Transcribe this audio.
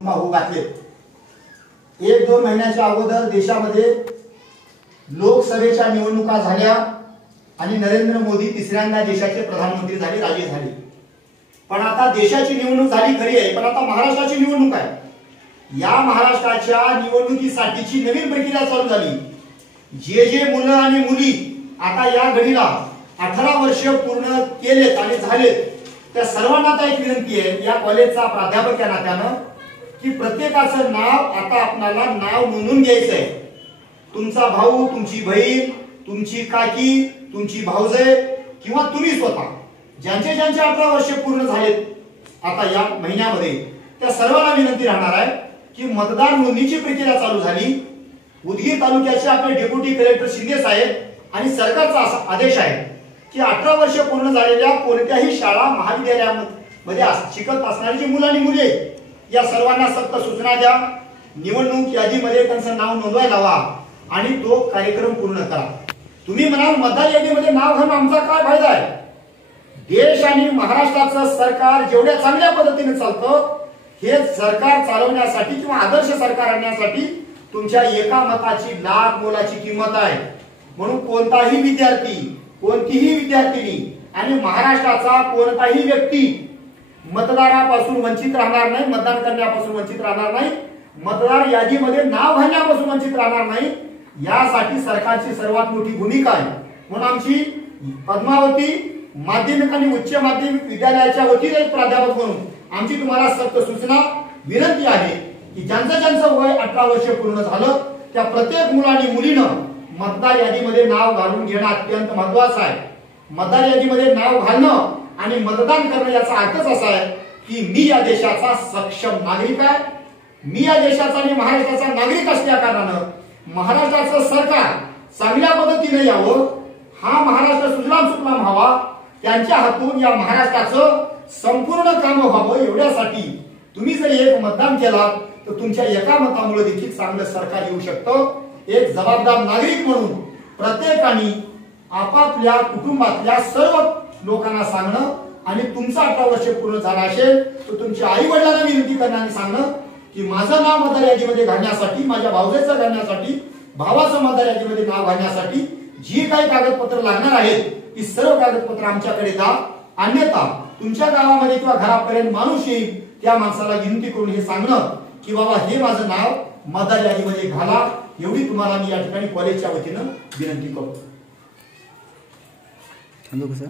होऊ घातले। एक दोन महिन्याच्या अगोदर देशामध्ये लोकसभेच्या निवडणुका झाल्या आणि नरेंद्र मोदी तिसऱ्यांदा देशाचे प्रधानमंत्री झाले, राजे झाले। पण आता देशाची निवडणूक झाली खरी आहे, पण आता महाराष्ट्राची निवडणूक आहे। या महाराष्ट्राच्या निवडणुकीसाठीची नवीन प्रक्रिया चालू झाली। जे मुलं आणि मुली आता या घडीला 18 वर्ष पूर्ण केलेत आणि झालेत त्या सर्वांना आता एक विनंती आहे या कॉलेजचा प्राध्यापक या नात्यानं की प्रत्येकाचं नाव आता आपल्याला नाव नोंदवून घ्यायचं आहे। तुमचा भाऊ, तुमची बहीण, तुमची काकी, तुमची भाऊजे किंवा तुम्ही स्वतः ज्यांचे 18 वर्ष पूर्ण झालेत आता या महिन्यामध्ये त्या सर्वांना विनंती राहणार आहे की मतदार नोंदणीची प्रक्रिया चालू झाली। उदगीर तालुक्याचे आपले डेप्युटी कलेक्टर शिंदे साहेब आणि सरकारचा असा आदेश आहे की 18 वर्ष पूर्ण झालेल्या कोणत्याही शाळा महाविद्यालयामध्ये शिकत असणारी जी मुलं आणि मुली आहेत या सर्वांना सक्त सूचना द्या। निवडणूक यादीमध्ये त्यांचं नाव नोंदवायला लावा आणि तो कार्यक्रम पूर्ण करा। तुम्ही म्हणाल मतदार यादीमध्ये नाव घालून आमचा काय फायदा आहे? देश आणि महाराष्ट्राचं सरकार जेवढ्या चांगल्या पद्धतीने चालतं हे सरकार चालवण्यासाठी किंवा आदर्श सरकार आणण्यासाठी तुमच्या एका मताची लाख मोलाची किंमत आहे। म्हणून कोणताही विद्यार्थी, कोणतीही विद्यार्थिनी आणि महाराष्ट्राचा कोणताही व्यक्ती मतदारापासून वंचित राहणार नाही, मतदान करण्यापासून वंचित राहणार नाही, मतदार यादीमध्ये नाव घालण्यापासून वंचित राहणार नाही। यासाठी सरकारची सर्वात मोठी भूमिका आहे। म्हणून आमची पद्मावती माध्यमिक आणि उच्च माध्यमिक विद्यालयाच्या वतीने एक प्राध्यापक म्हणून आमची तुम्हाला सक्त सूचना विनंती आहे की ज्यांचं वय 18 वर्ष पूर्ण झालं त्या प्रत्येक मुला आणि मुलीनं मतदार यादीमध्ये नाव घालून घेणं अत्यंत महत्त्वाचं आहे। मतदार यादीमध्ये नाव घालणं आणि मतदान करणं याचा अर्थच असा आहे की मी या देशाचा सक्षम नागरिक आहे, मी या देशाचा आणि महाराष्ट्राचा नागरिक असल्या कारणानं महाराष्ट्राचं सरकार चांगल्या पद्धतीने यावं, हा महाराष्ट्र सुजलाम सुफलाम व्हावा, त्यांच्या हातून या महाराष्ट्राचं संपूर्ण काम व्हावं एवढ्यासाठी तुम्ही जर एक मतदान केलात तर तुमच्या एका मतामुळे देखील चांगलं सरकार येऊ शकतं। एक जबाबदार नागरिक म्हणून प्रत्येकाने आपापल्या कुटुंबातल्या सर्व लोकांना सांगणं आणि तुमचा 18 वर्ष पूर्ण झाला असेल तर तुमच्या आई वडिलांना विनंती करणं आणि सांगणं की माझं नाव मतदार यादीमध्ये घालण्यासाठी, माझ्या भाऊजेचं घालण्यासाठी, भावाचं मतदार यादीमध्ये नाव घालण्यासाठी जी काही कागदपत्र लागणार आहेत ती सर्व कागदपत्र आमच्याकडे द्या। अन्यथा तुमच्या गावामध्ये किंवा घरापर्यंत माणूस येईल त्या माणसाला विनंती करून हे सांगणं की बाबा हे माझं नाव मतदार यादीमध्ये घाला, एवढी तुम्हाला मी या ठिकाणी कॉलेजच्या वतीनं विनंती करतो। थांबू का सर?